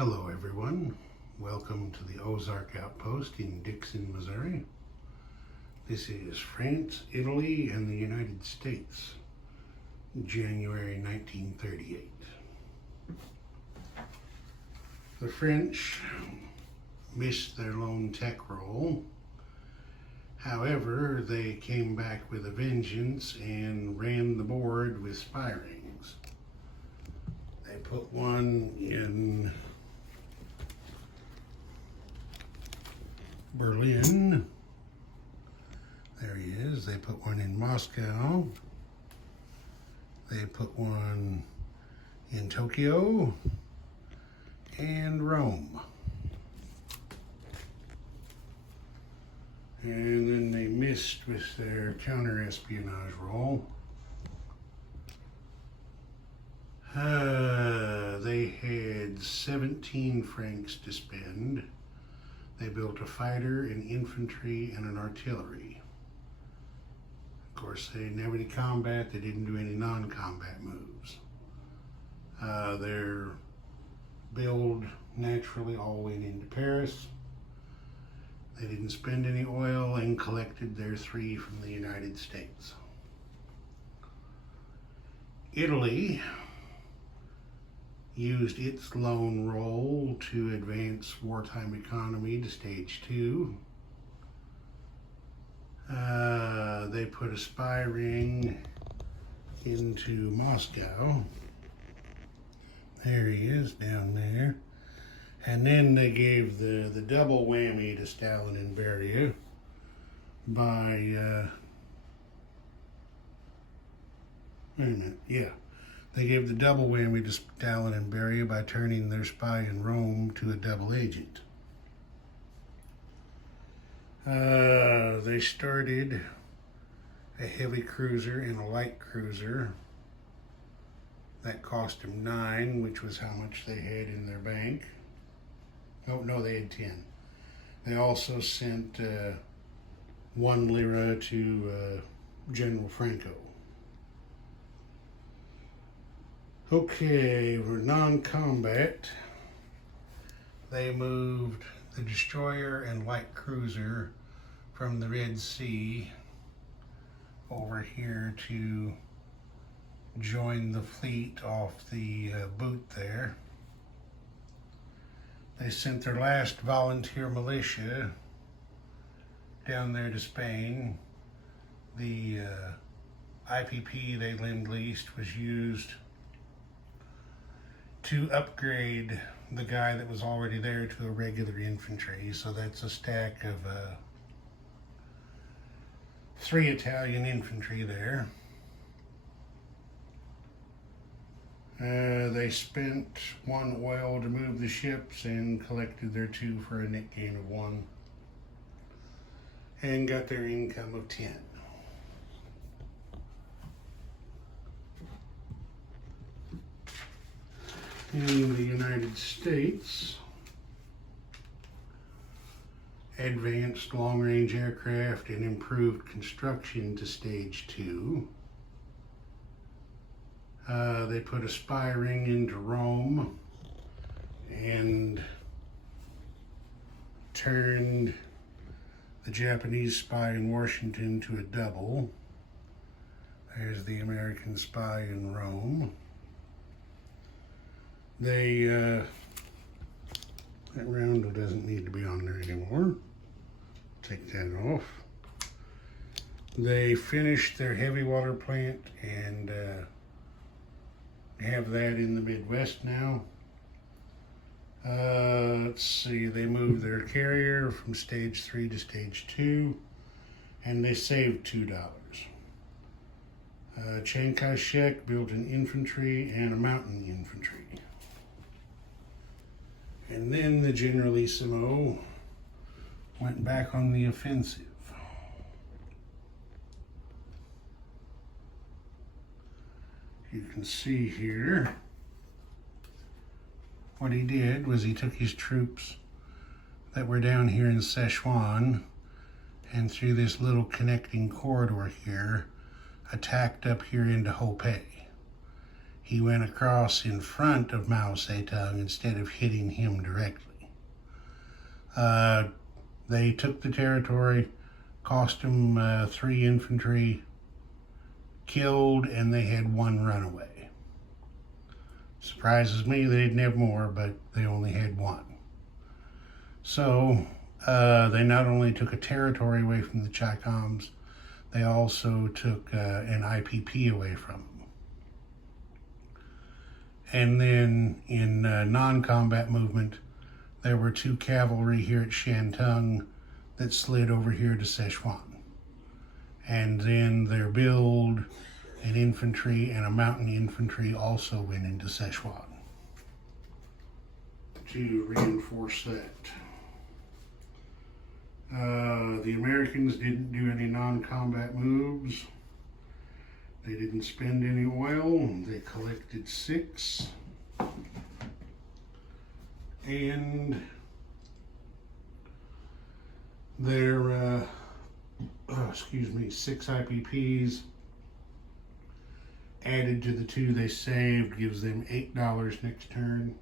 Hello everyone, welcome to the Ozark Outpost in Dixon, Missouri. This is France, Italy, and the United States, January 1938. The French missed their lone tech role. However, they came back with a vengeance and ran the board with spy rings. They put one in Berlin. There he is. They put one in Moscow. They put one in Tokyo and Rome. And then they missed with their counter-espionage role. They had 17 francs to spend. They built a fighter, an infantry, and an artillery. Of course, they didn't have any combat. They didn't do any non-combat moves. Their build naturally all went into Paris. They didn't spend any oil and collected their 3 from the United States. Italy used its lone role to advance wartime economy to stage 2. They put a spy ring into Moscow. There he is down there. And then they gave the double whammy to Stalin and Beria by, wait a minute, yeah. They gave the double whammy to Stalin and Beria by turning their spy in Rome to a double agent. They started a heavy cruiser and a light cruiser. That cost them 9, which was how much they had in their bank. Oh, no, they had 10. They also sent 1 lira to General Franco. Okay, for non-combat, they moved the destroyer and light cruiser from the Red Sea over here to join the fleet off the boot there. They sent their last volunteer militia down there to Spain. The IPP they lend-leased was used to upgrade the guy that was already there to a regular infantry. So that's a stack of 3 Italian infantry there. They spent 1 oil to move the ships and collected their 2 for a net gain of 1. And got their income of 10. In the United States, advanced long-range aircraft and improved construction to stage 2. They put a spy ring into Rome and turned the Japanese spy in Washington to a double. There's the American spy in Rome. They, that roundel doesn't need to be on there anymore. Take that off. They finished their heavy water plant and have that in the Midwest now. Let's see, they moved their carrier from stage 3 to stage 2 and they saved $2. Chiang Kai-shek built an infantry and a mountain infantry. And then the Generalissimo went back on the offensive. You can see here what he did was he took his troops that were down here in Sichuan and through this little connecting corridor here attacked up here into Hopei. he went across in front of Mao Zedong instead of hitting him directly. They took the territory, cost them 3 infantry killed, and they had 1 runaway. Surprises me they didn't have more, but they only had 1. So they not only took a territory away from the Chi-Coms, they also took an IPP away from them. And then in non-combat movement, there were 2 cavalry here at Shantung that slid over here to Sichuan. And then their build, an infantry and a mountain infantry also went into Sichuan to reinforce that. The Americans didn't do any non-combat moves. They didn't spend any oil. They collected 6. And their 6 IPPs added to the 2 they saved gives them $8 next turn.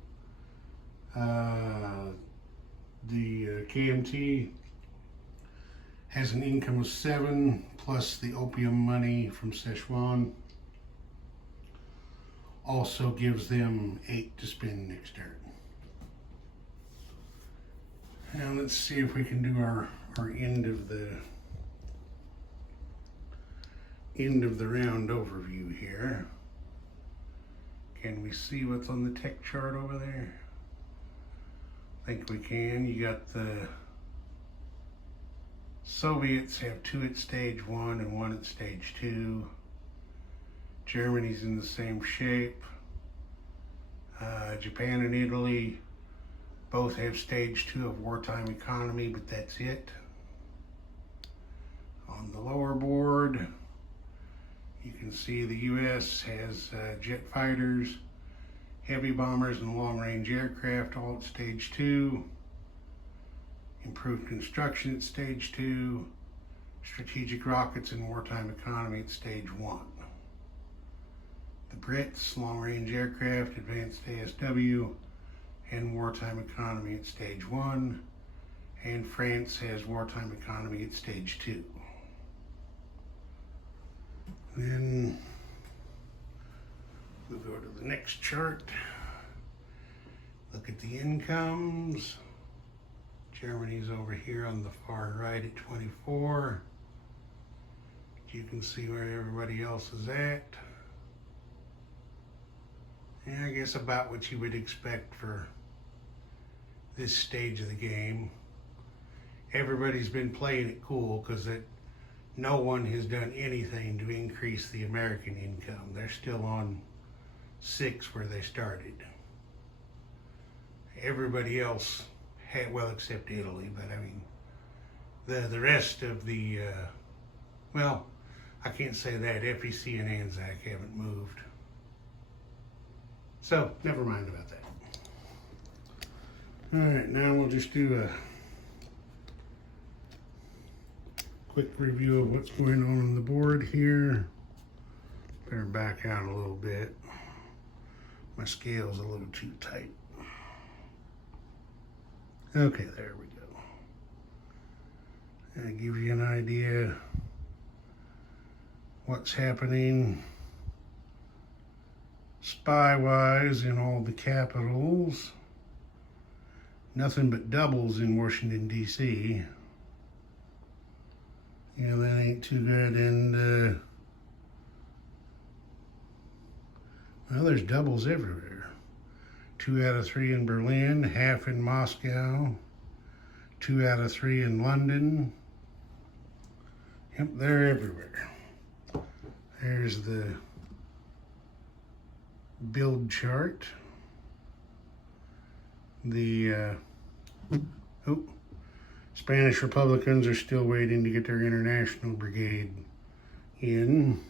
The KMT has an income of 7 plus the opium money from Sichuan. Also gives them 8 to spend next turn. Now let's see if we can do our end of the round overview here. Can we see what's on the tech chart over there? I think we can. You got the Soviets have 2 at stage 1 and 1 at stage 2. Germany's in the same shape. Japan and Italy both have stage 2 of wartime economy, but that's it. On the lower board, you can see the US has jet fighters, heavy bombers, and long-range aircraft all at stage 2. Improved construction at stage 2. Strategic rockets and wartime economy at stage 1. The Brits, long-range aircraft, advanced ASW, and wartime economy at stage 1. And France has wartime economy at stage 2. Then we'll go to the next chart. Look at the incomes. Germany's over here on the far right at 24. You can see where everybody else is at. And I guess about what you would expect for this stage of the game. Everybody's been playing it cool because no one has done anything to increase the American income. They're still on 6 where they started. Everybody else had, well, except Italy, but I mean, the rest of the, well, I can't say that. FEC and Anzac haven't moved. So, never mind about that. All right, now we'll just do a quick review of what's going on the board here. Better back out a little bit. My scale's a little too tight. Okay, there we go. That gives you an idea what's happening spy-wise in all the capitals. Nothing but doubles in Washington, D.C. Yeah, that ain't too good. And, well, there's doubles everywhere. 2 out of 3 in Berlin, half in Moscow, 2 out of 3 in London. Yep, they're everywhere. There's the build chart. The Spanish Republicans are still waiting to get their international brigade in.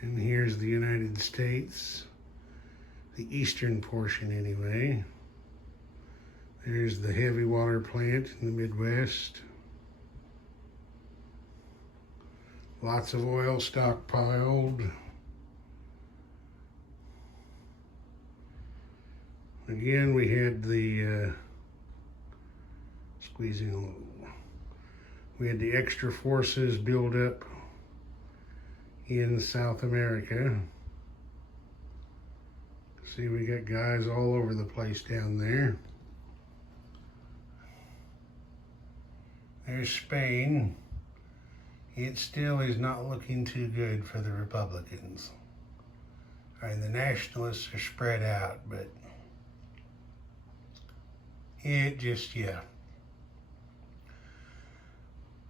And here's the United States, the eastern portion anyway. There's the heavy water plant in the Midwest. Lots of oil stockpiled. Again, we had the squeezing a little. We had the extra forces build up in South America. See, we got guys all over the place down there. There's Spain. It still is not looking too good for the Republicans. I mean, the nationalists are spread out, but it just, yeah.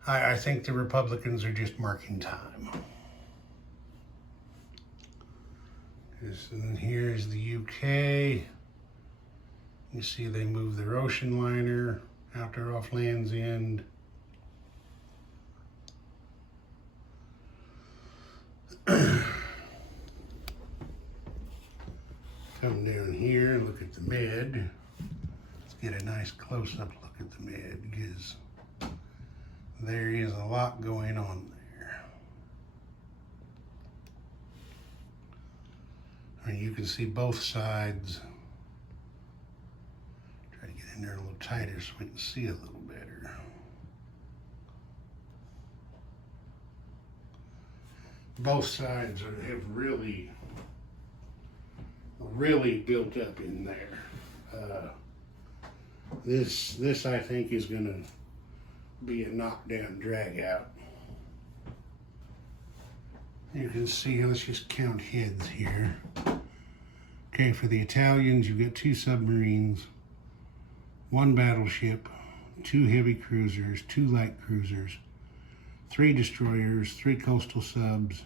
I think the Republicans are just marking time. And here's the UK. You see they moved their ocean liner out there off Land's End. Come down here and look at the Med. Let's get a nice close-up look at the Med, because there is a lot going on there. I mean, you can see both sides. Try to get in there a little tighter so we can see a little better. Both sides have really built up in there. This I think is going to be a knockdown drag out. You can see, let's just count heads here. Okay, for the Italians, you've got 2 submarines, 1 battleship, 2 heavy cruisers, 2 light cruisers, 3 destroyers, 3 coastal subs,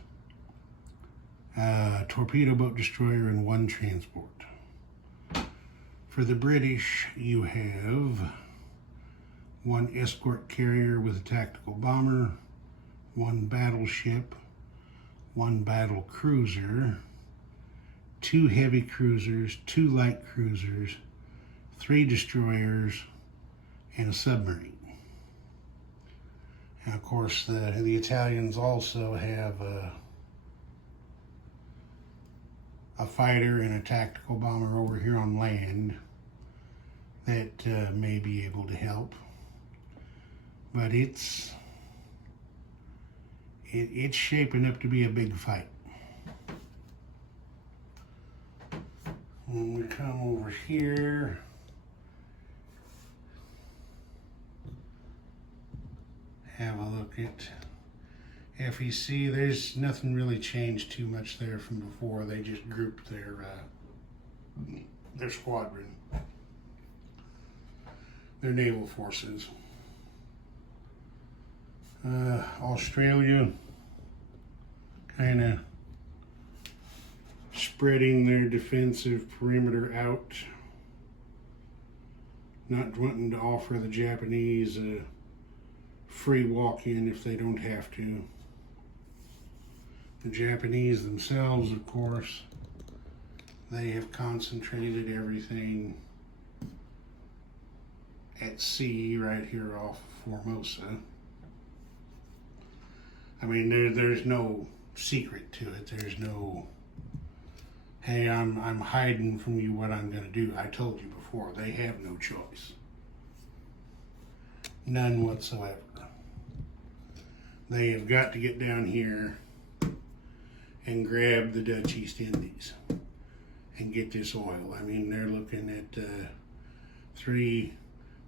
torpedo boat destroyer, and 1 transport. For the British, you have 1 escort carrier with a tactical bomber, 1 battleship, 1 battle cruiser, 2 heavy cruisers, 2 light cruisers, 3 destroyers, and a submarine. And of course, the Italians also have a fighter and a tactical bomber over here on land that may be able to help. But it's shaping up to be a big fight. When we come over here, have a look at FEC. There's nothing really changed too much there from before. They just grouped their squadron, their naval forces. Australia kind of spreading their defensive perimeter out, not wanting to offer the Japanese a free walk-in if they don't have to. The Japanese themselves, of course, they have concentrated everything at sea right here off Formosa. I mean, there's no secret to it. There's no, hey, I'm hiding from you what I'm going to do. I told you before, they have no choice. None whatsoever. They have got to get down here and grab the Dutch East Indies and get this oil. I mean, they're looking at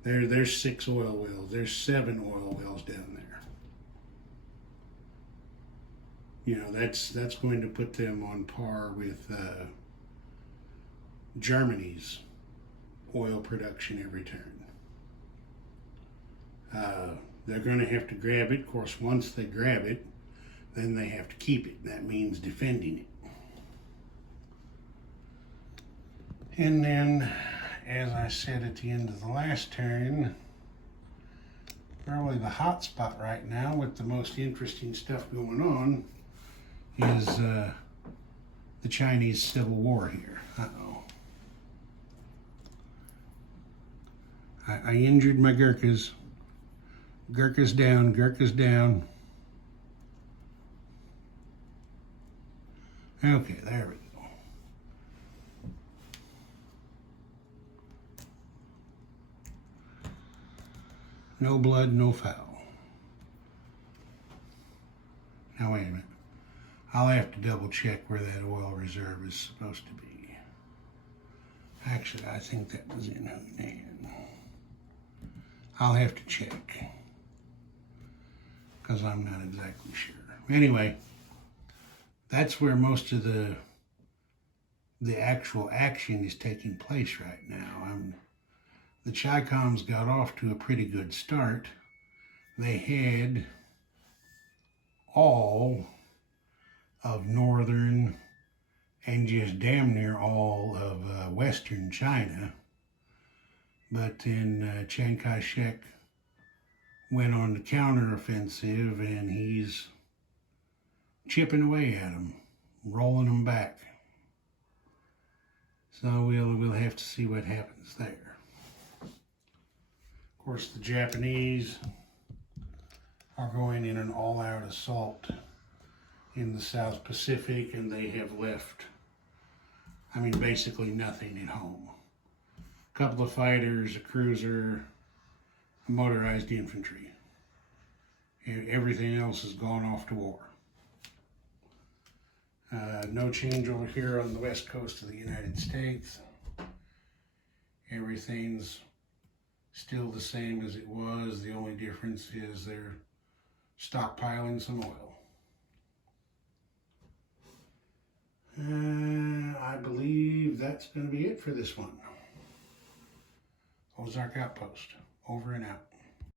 there's 6 oil wells. There's 7 oil wells down there. You know, that's going to put them on par with Germany's oil production every turn. They're going to have to grab it. Of course, once they grab it, then they have to keep it. That means defending it. And then, as I said at the end of the last turn, probably the hot spot right now with the most interesting stuff going on is the Chinese Civil War here. Uh-oh. I injured my Gurkhas. Gurkhas down, Gurkhas down. Okay, there we go. No blood, no foul. Now wait a minute. I'll have to double check where that oil reserve is supposed to be. Actually, I think that was in Hunan. I'll have to check, because I'm not exactly sure. Anyway, that's where most of the actual action is taking place right now. The Chi-Coms got off to a pretty good start. They had all of northern and just damn near all of western China. But then Chiang Kai-shek went on the counteroffensive, and he's chipping away at them, rolling them back. So we'll have to see what happens there. Of course, the Japanese are going in an all-out assault in the South Pacific, and they have left, I mean, basically nothing at home. A couple of fighters, a cruiser, a motorized infantry. Everything else has gone off to war. No change over here on the west coast of the United States. Everything's still the same as it was. The only difference is they're stockpiling some oil. I believe that's going to be it for this one. Ozark Outpost, over and out.